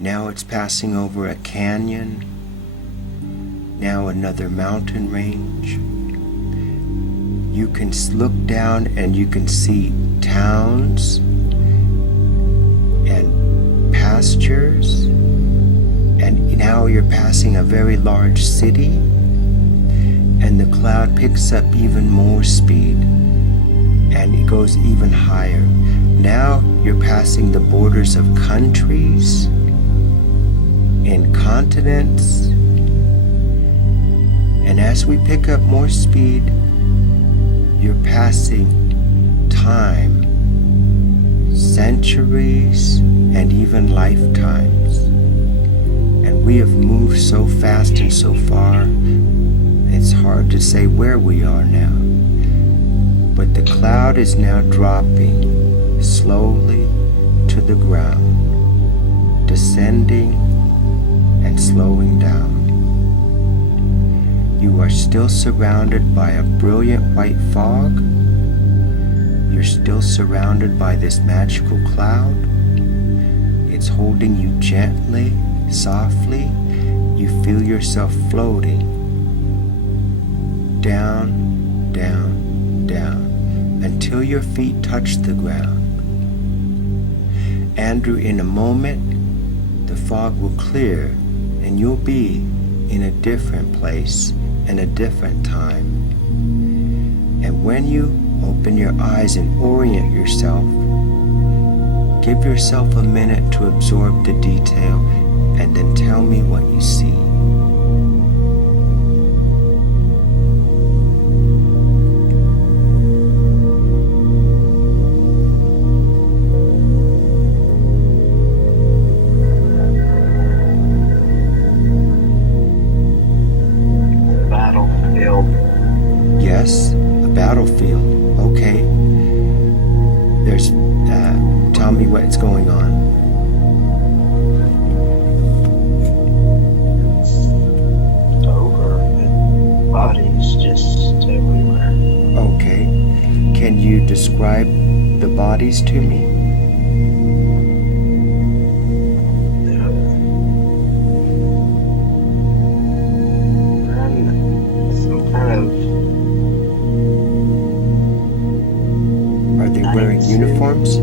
Now it's passing over a canyon, now another mountain range. You can look down and you can see towns and pastures, and now you're passing a very large city, and the cloud picks up even more speed and it goes even higher. Now you're passing the borders of countries and continents, and as we pick up more speed, you're passing time, centuries, and even lifetimes. And we have moved so fast and so far, it's hard to say where we are now. But the cloud is now dropping slowly to the ground, descending and slowing down. You are still surrounded by a brilliant white fog. You're still surrounded by this magical cloud. It's holding you gently, softly. You feel yourself floating down, down, down, until your feet touch the ground. Andrew, in a moment, the fog will clear and you'll be in a different place and a different time. And when you open your eyes and orient yourself, give yourself a minute to absorb the detail and then tell me what you see. Yes, a battlefield. Okay. There's, tell me what's going on. It's over, and bodies just everywhere. Okay. Can you describe the bodies to me? They're in some kind of Wearing uniforms?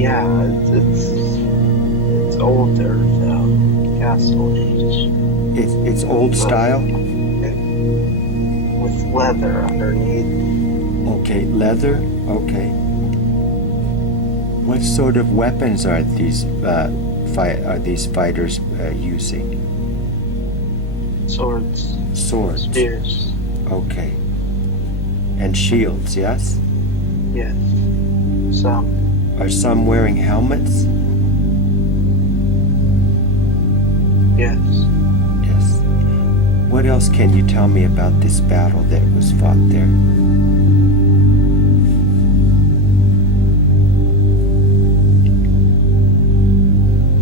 Yeah, it's older though, castle age. It's old style? With leather underneath. Okay, leather? Okay. What sort of weapons are these fighters using? Swords. Swords. Spears. Okay. And shields, yes? Yes. Some. Are some wearing helmets? Yes. Yes. What else can you tell me about this battle that was fought there?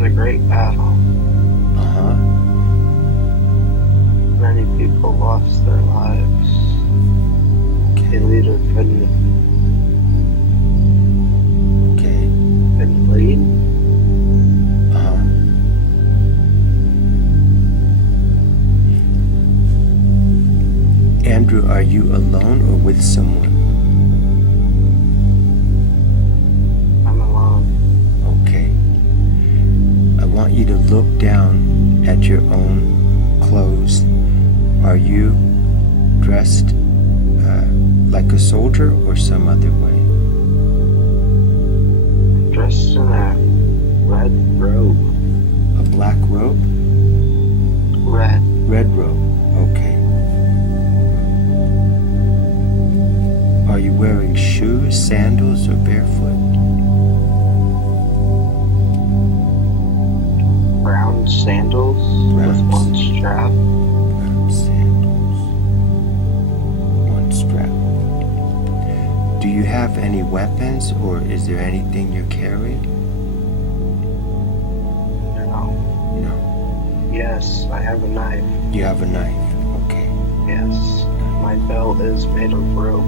A great battle. Uh-huh. Many people lost their lives. The leader couldn't lead. Uh-huh. Andrew, are you alone or with someone? I'm alone. Okay. I want you to look down at your own clothes. Are you dressed like a soldier or some other way? Dressed in a red robe. A black robe? Red. Red robe, okay. Are you wearing shoes, sandals, or barefoot? Brown sandals with one strap. Brown sandals, one strap. Do you have any weapons, or is there anything you're carrying? No. No. Yes, I have a knife. You have a knife, okay. Yes. My belt is made of rope.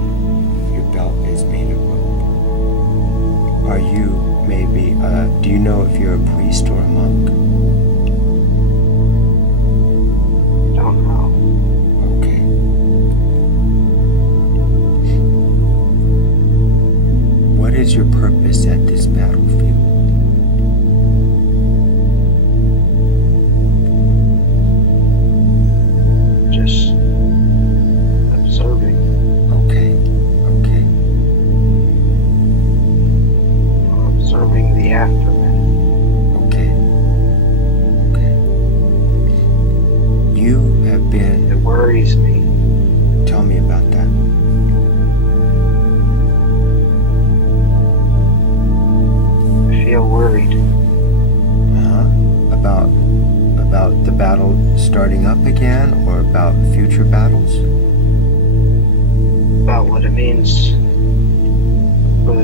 Your belt is made of rope. Are you maybe, do you know if you're a priest or a monk? Don't know. Okay. What is your purpose at this battlefield? Just observing. Okay. Okay. I'm observing the aftermath. Okay. Okay. You have been, It worries me. tell me about that. I feel worried. About the battle starting up again, or about future battles? About what it means for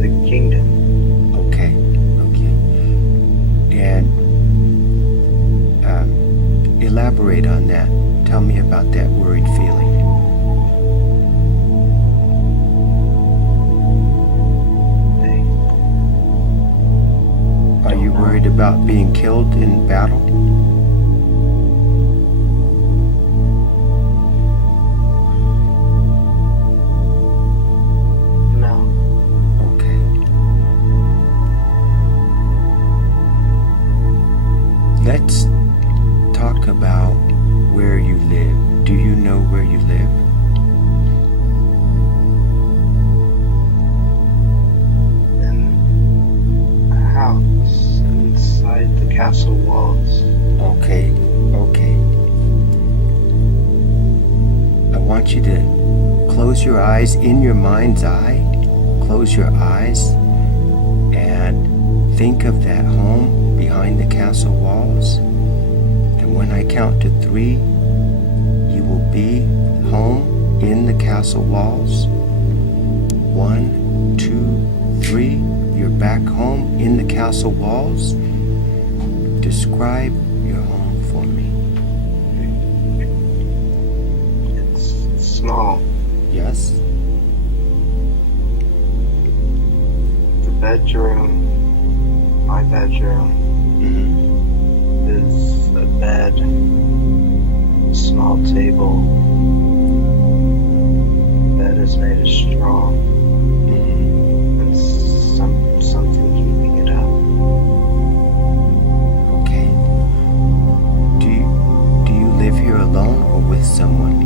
the kingdom. Okay. Okay. And elaborate on that. Tell me about that worried feeling. Are you worried about being killed in battle? No. Okay. Let's talk about where you live. Do you know where you live? In a house inside the castle walls. Okay. Okay. I want you to close your eyes in your mind's eye. Close your eyes and think of that home behind the castle walls. And when I count to 3, you will be home in the castle walls. 1, 2, 3. You're back home in the castle walls. Describe your home for me. It's small. Yes? The bedroom, my bedroom, Mm-hmm. is a bed, a small table. The bed is made of straw. Mm-hmm. And something keeping it up. Okay. Do you live here alone or with someone?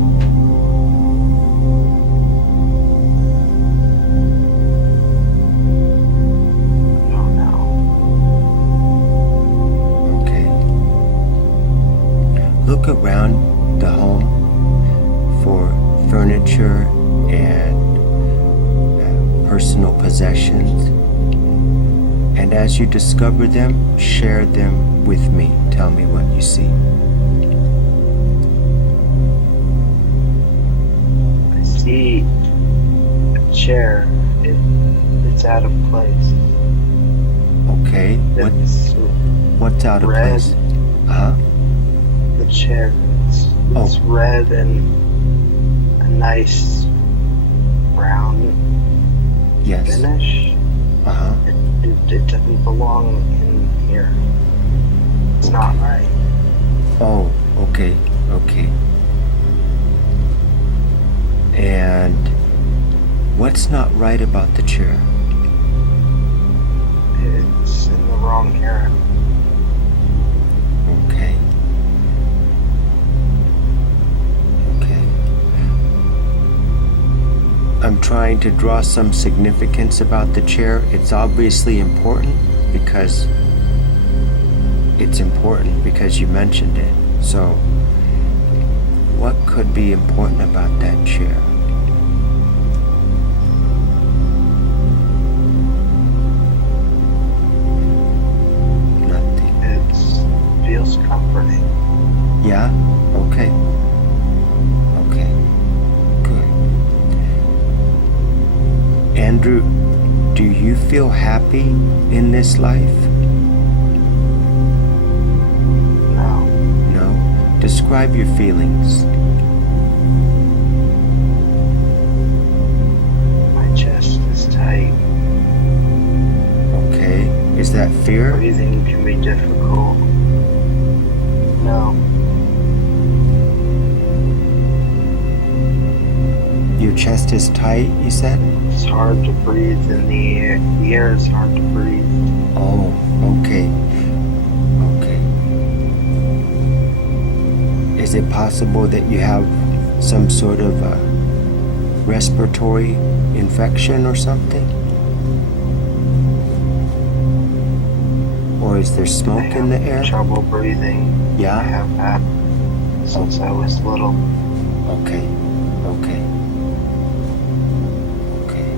I don't know. Okay. Look around the home for furniture and personal possessions. And as you discover them, share them with me. Tell me what you see. I see a chair. It's out of place. Okay. It's What's out of red. place? Uh-huh. The chair. It's red and a nice brown Yes. finish. Uh-huh. It doesn't belong in here. It's not right. Oh, okay. Okay. And what's not right about the chair? It's in the wrong era. Okay. Okay. I'm trying to draw some significance about the chair. It's obviously important because you mentioned it. So, what could be important about that chair? Nothing. It feels comforting. Yeah? Okay. Okay. Good. Andrew, do you feel happy in this life? No. No? Describe your feelings. My chest is tight. Is that fear? Breathing can be difficult. No. Your chest is tight, you said? It's hard to breathe in the air. The air is hard to breathe. Oh, okay. Okay. Is it possible that you have some sort of a respiratory infection or something? Or is there smoke in the air? Trouble breathing. Yeah? I have had since I was little. Okay. Okay. Okay.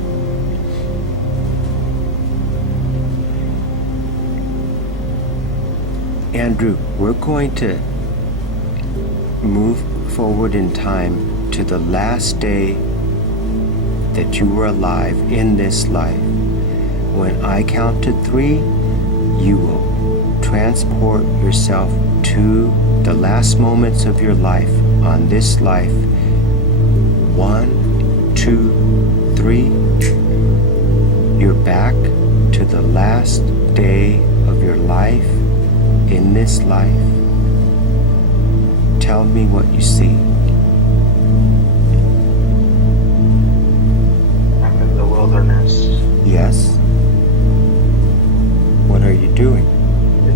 Andrew, we're going to move forward in time to the last day that you were alive in this life. When I count to 3, you will transport yourself to the last moments of your life on this life. 1, 2, 3. You're back to the last day of your life in this life. Tell me what you see. I'm in the wilderness. Yes? What are you doing?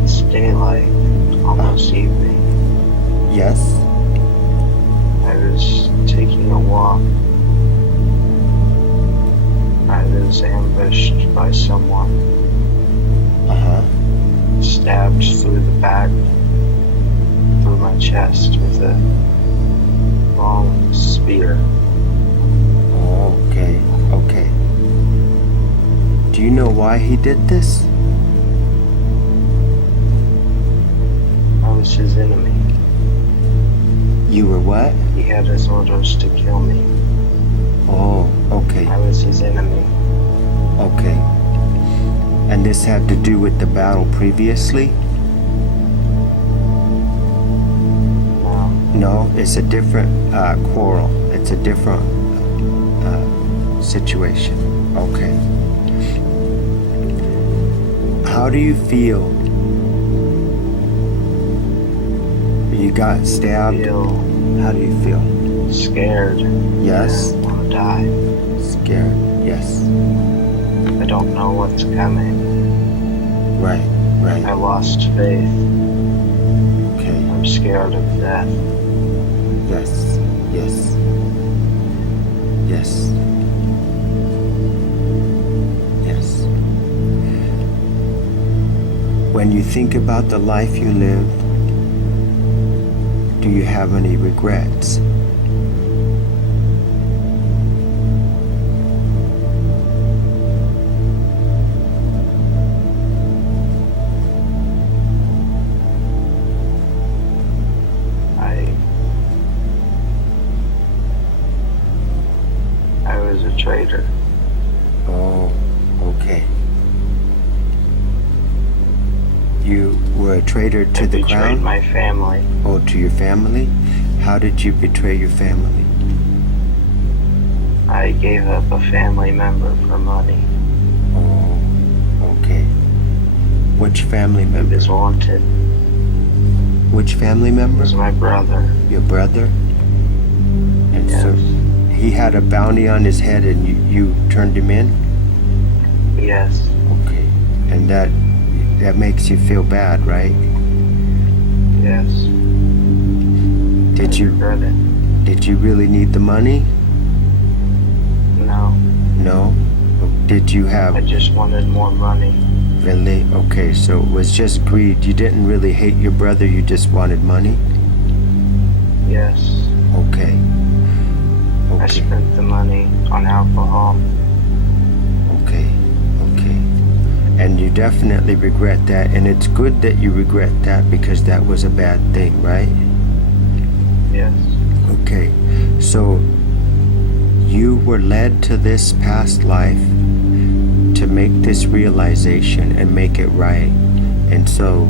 It's daylight, almost evening. Yes? I was taking a walk. I was ambushed by someone, Uh-huh. stabbed through the back, through my chest with a long spear. Okay. Okay. Do you know why he did this? I was his enemy. You were what? He had his orders to kill me. Oh, okay. I was his enemy. Okay. And this had to do with the battle previously? No, No, it's a different quarrel. It's a different situation. Okay. How do you feel? You got stabbed. feel How do you feel? scared. Yes. I want to die. Scared. Yes. I don't know what's coming. Right. I Right. lost faith. Okay. I'm scared of death. Yes. Yes. Yes. Yes. When you think about the life you lived, do you have any regrets? I was a traitor. Oh, okay. You were a traitor to I the betrayed crown? my family. Oh, to your family? How did you betray your family? I gave up a family member for money. Oh, okay. Which family He member? was wanted. Which family He member? was my brother. Your brother? And Yes. so he had a bounty on his head and you turned him in? Yes. Okay. And that makes you feel bad, right? Yes. Did I you regret it. did you really need the money? No. No? Did you have I just wanted more money. really? Okay, so it was just greed. You didn't really hate your brother, you just wanted money? Yes. Okay. I Okay. spent the money on alcohol. Okay. Okay. And you definitely regret that, and it's good that you regret that because that was a bad thing, right? Yes. Okay. So you were led to this past life to make this realization and make it right. And so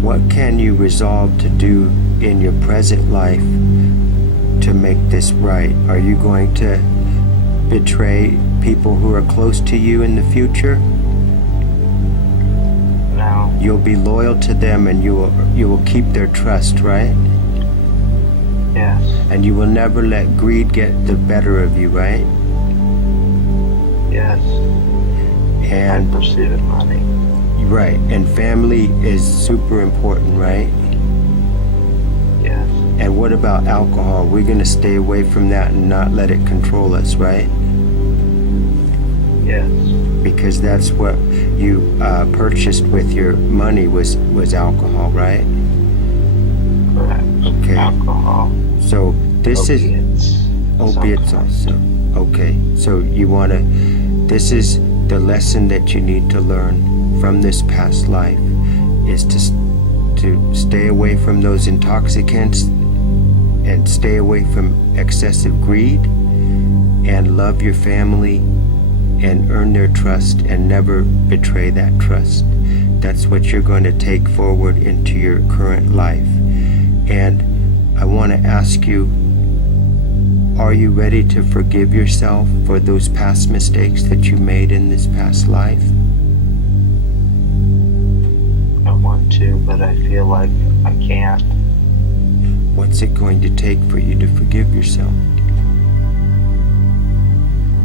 what can you resolve to do in your present life to make this right? Are you going to people who are close to you in the future? No. You'll be loyal to them and you will keep their trust, right? Yes. And you will never let greed get the better of you, right? Yes. And I pursued money. right, and family is super important, right? Yes. And what about alcohol? We're going to stay away from that and not let it control us, right? Yes. Because that's what you purchased with your money was alcohol, right? Correct. Okay. Alcohol. So this Opiates. is opiates Sometimes. also. Okay. So you want to, this is the lesson that you need to learn from this past life is to stay away from those intoxicants and stay away from excessive greed and love your family and earn their trust and never betray that trust. That's what you're going to take forward into your current life. And I want to ask you, are you ready to forgive yourself for those past mistakes that you made in this past life? I want to, but I feel like I can't. What's it going to take for you to forgive yourself?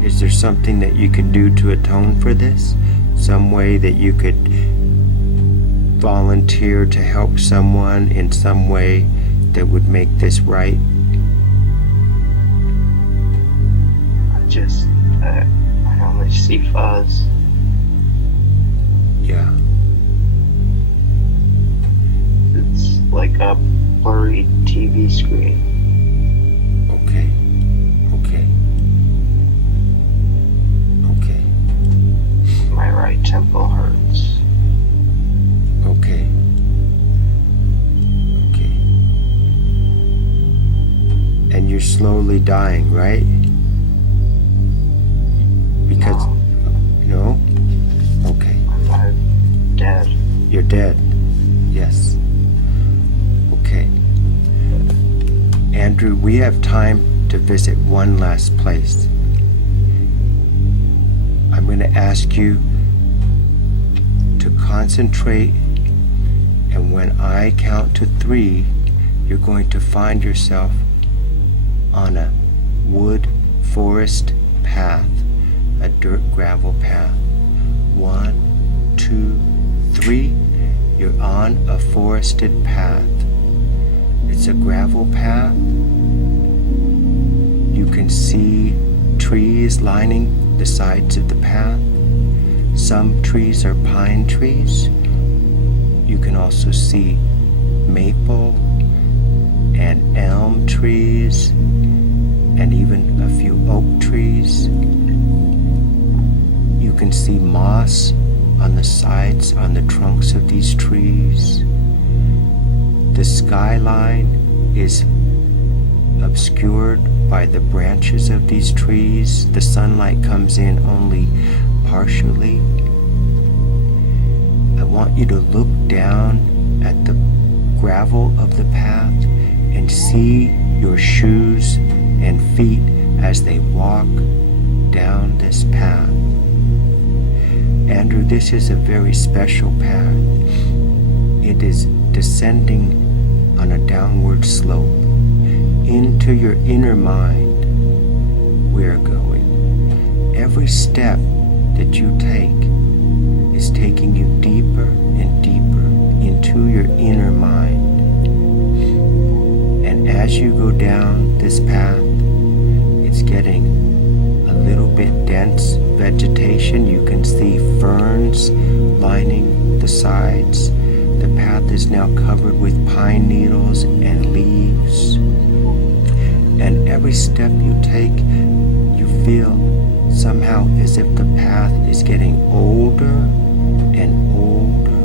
Is there something that you could do to atone for this? Some way that you could volunteer to help someone in some way that would make this right? I only see fuzz. Yeah. It's like a blurry TV screen. Okay. Okay. Okay. My right temple hurts. Okay. Okay. And you're slowly dying, right? Because no? Okay. I'm dead. You're dead. Yes. Okay. Andrew, we have time to visit one last place. I'm going to ask you to concentrate, and when I count to 3, you're going to find yourself on a wood forest path, a dirt gravel path. 1, 2, 3. You're on a forested path. It's a gravel path. You can see trees lining the sides of the path. Some trees are pine trees. You can also see maple and elm trees and even a few oak trees. You can see moss on the sides, on the trunks of these trees. The skyline is obscured by the branches of these trees. The sunlight comes in only partially. I want you to look down at the gravel of the path and see your shoes and feet as they walk down this path. Andrew, this is a very special path. It is descending on a downward slope. Into your inner mind, we're going. Every step that you take is taking you deeper and deeper into your inner mind. And as you go down this path, it's getting a little bit dense vegetation. You can see ferns lining the sides. The path is now covered with pine needles and leaves. And every step you take, you feel somehow as if the path is getting older and older,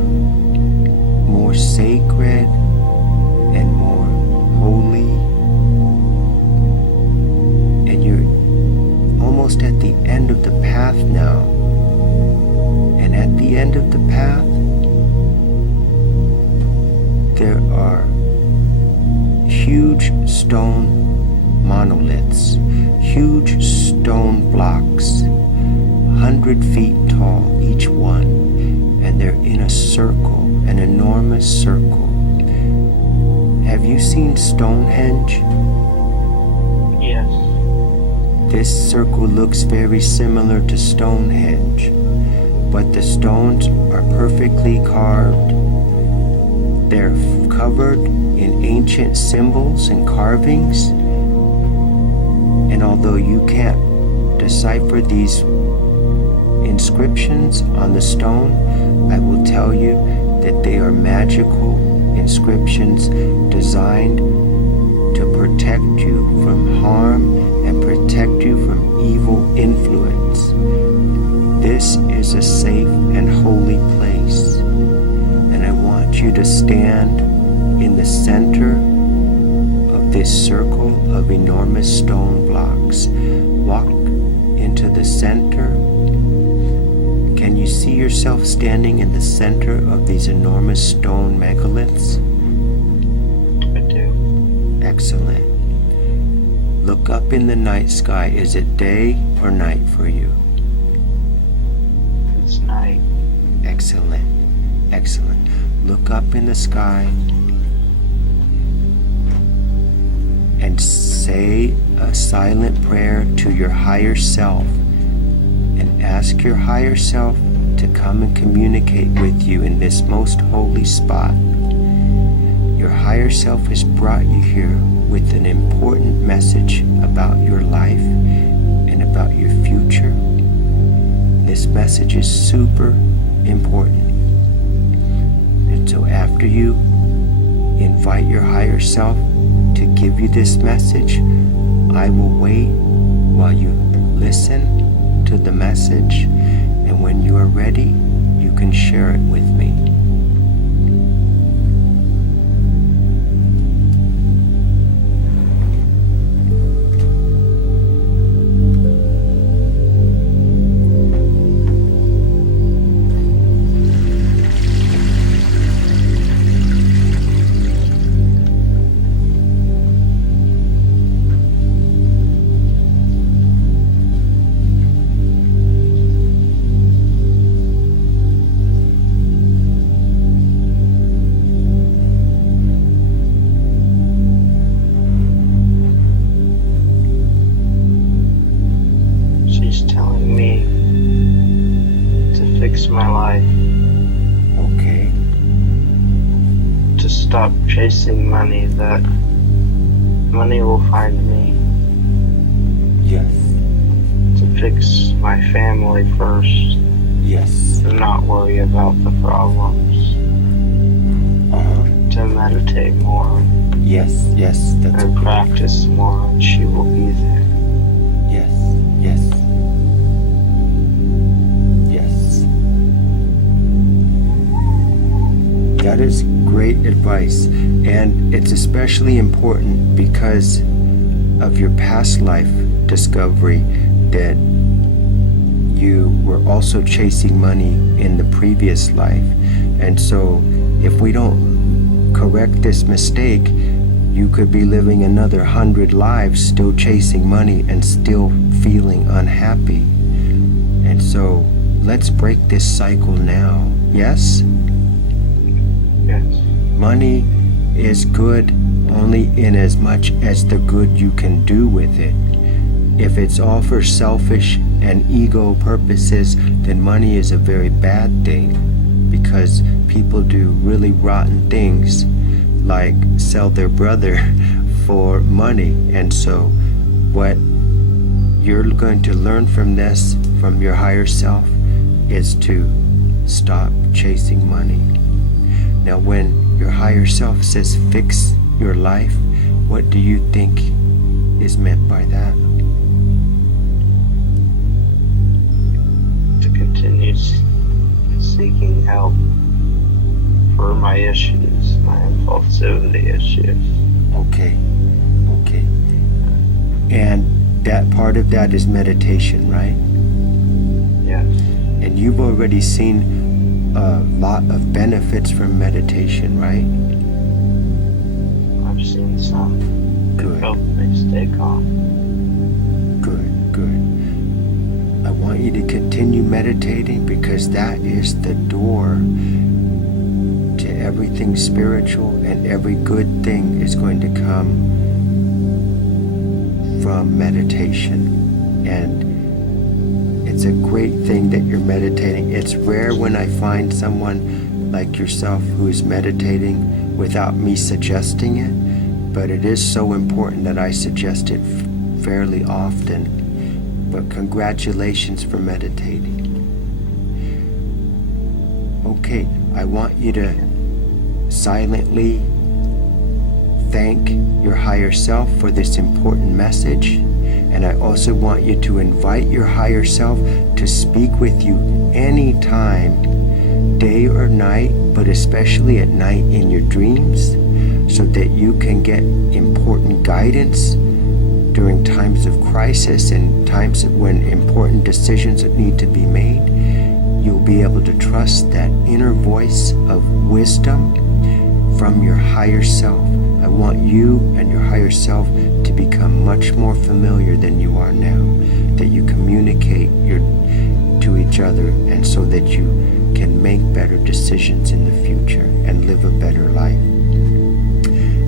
more sacred and more holy. And you're almost at the end of the path now. And at the end of the path, there are huge stone monoliths, huge stone blocks 100 feet tall, each one, and they're in a circle, an enormous circle. Have you seen Stonehenge? Yes. This circle looks very similar to Stonehenge, but the stones are perfectly carved. They're covered in ancient symbols and carvings, and although you can't decipher these inscriptions on the stone, I will tell you that they are magical inscriptions designed to protect you from harm and protect you from evil influence. This is a safe and holy place, and I want you to stand in the center of this circle of enormous stone blocks. Walk into the center. Can you see yourself standing in the center of these enormous stone megaliths? I do. Excellent. Look up in the night sky. Is it day or night for you? It's night. Excellent. Excellent. Look up in the sky and say a silent prayer to your higher self, and ask your higher self to come and communicate with you in this most holy spot. Your higher self has brought you here with an important message about your life and about your future. This message is super important. And so after you invite your higher self to give you this message, I will wait while you listen to the message, and when you are ready, you can share it with me. My life. Okay. To stop chasing money, that money will find me. Yes. To fix my family first. Yes. And not worry about the problems. To meditate more. Yes, yes, that's and practice more, and she will be there. Yes, yes. That is great advice, and it's especially important because of your past life discovery that you were also chasing money in the previous life. And so if we don't correct this mistake, you could be living another 100 lives still chasing money and still feeling unhappy. And so let's break this cycle now. Yes? Yes. Money is good only in as much as the good you can do with it. If it's all for selfish and ego purposes, then money is a very bad thing, because people do really rotten things like sell their brother for money. And so what you're going to learn from this, from your higher self, is to stop chasing money. Now, when your higher self says fix your life, what do you think is meant by that? To continue seeking help for my issues, my impulsivity issues. Okay. And that part of that is meditation, right? Yes. And you've already seen a lot of benefits from meditation, right? I've seen some. Good. Help me stay calm. Good. I want you to continue meditating, because that is the door to everything spiritual, and every good thing is going to come from meditation. And it's a great thing that you're meditating. It's rare when I find someone like yourself who is meditating without me suggesting it, but it is so important that I suggest it fairly often. But congratulations for meditating. Okay, I want you to silently thank your higher self for this important message. And I also want you to invite your higher self to speak with you anytime, day or night, but especially at night in your dreams, so that you can get important guidance during times of crisis and times when important decisions need to be made. You'll be able to trust that inner voice of wisdom from your higher self. I want you and your higher self to become much more familiar than you are now, that you communicate to each other, and so that you can make better decisions in the future and live a better life.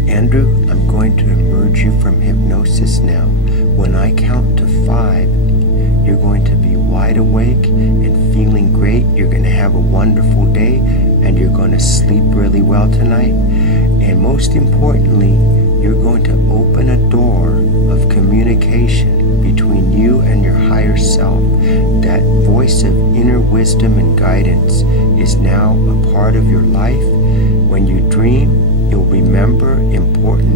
Andrew, I'm going to emerge you from hypnosis now. When I count to 5, you're going to be wide awake and feeling great. You're going to have a wonderful day, and you're going to sleep really well tonight. And most importantly, you're going to open a door of communication between you and your higher self. That voice of inner wisdom and guidance is now a part of your life. When you dream, you'll remember important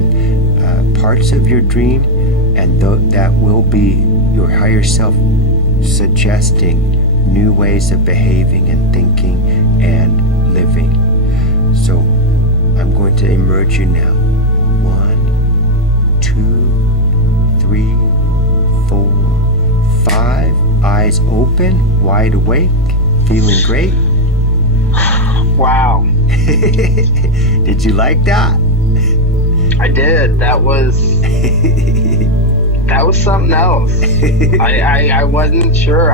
parts of your dream, and that will be your higher self suggesting new ways of behaving and thinking and living. So I'm going to emerge you now. 1, 2, 3, 4, 5. Eyes open, wide awake, feeling great. Wow. Did you like that? I did. That was something else. I wasn't sure.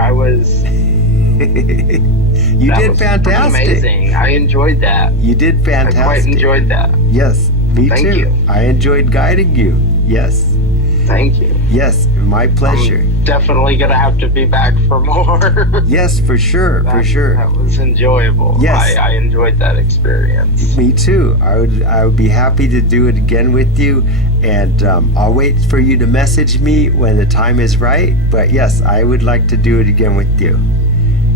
You did fantastic. Amazing. I enjoyed that. You did fantastic. I quite enjoyed that. Yes, me Thank too. you. I enjoyed guiding you. Yes. Thank you. Yes, my pleasure. I'm definitely gonna have to be back for more. Yes, for sure, for sure. That was enjoyable. Yes. I enjoyed that experience. Me too. I would be happy to do it again with you, and I'll wait for you to message me when the time is right. But yes, I would like to do it again with you.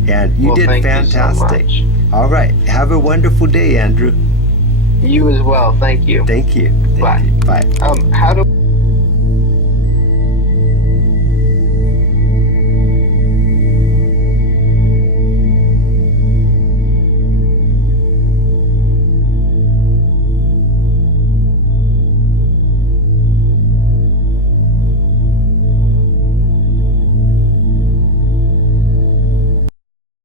And you did fantastic. You so much. All right. Have a wonderful day, Andrew. You as well. Thank you. Thank you. Bye. You. Bye. How do